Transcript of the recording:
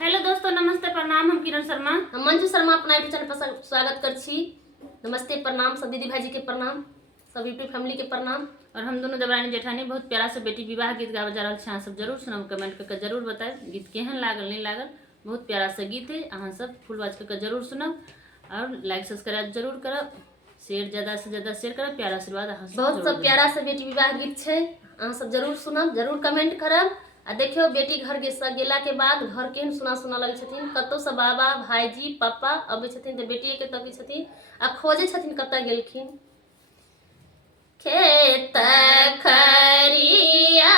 Hello दोस्तों, नमस्ते प्रणाम। हम किरण शर्मा, हम मंजू शर्मा अपना यूट्यूब चैनल पर स्वागत कर छी। नमस्ते प्रणाम सब दीदी भाई जी के प्रणाम, सब यूट्यूब फैमिली के प्रणाम। और हम दोनों देवरानी जेठानी बहुत प्यारा से बेटी विवाह गीत गावे जा रहा है। अहाँ सब जरूर सुनब, कमेंट करके जरूर बताए गीत केहन लागल नहीं लागल। बहुत प्यारा सा गीत है, अहाँ सब फुल वाच करके जरूर सुनब और लाइक सब्सक्राइब जरूर करब, शेयर ज़्यादा से ज़्यादा शेयर करब। प्यारा आशीर्वाद अहाँ सब बहुत जरूर सब देब। प्यारा से बेटी विवाह गीत है, अहाँ सब जरूर सुनब, जरूर कमेंट करब। आ देखियो बेटी घर गेला के बाद घर केहन सुना सुना लगे छथिन। कतौ से बाबा भाईजी पापा अबै छथिन तो बेटिए के तकै छथिन आ खोजे छथिन कतऽ गेलखिन। खेत खरिया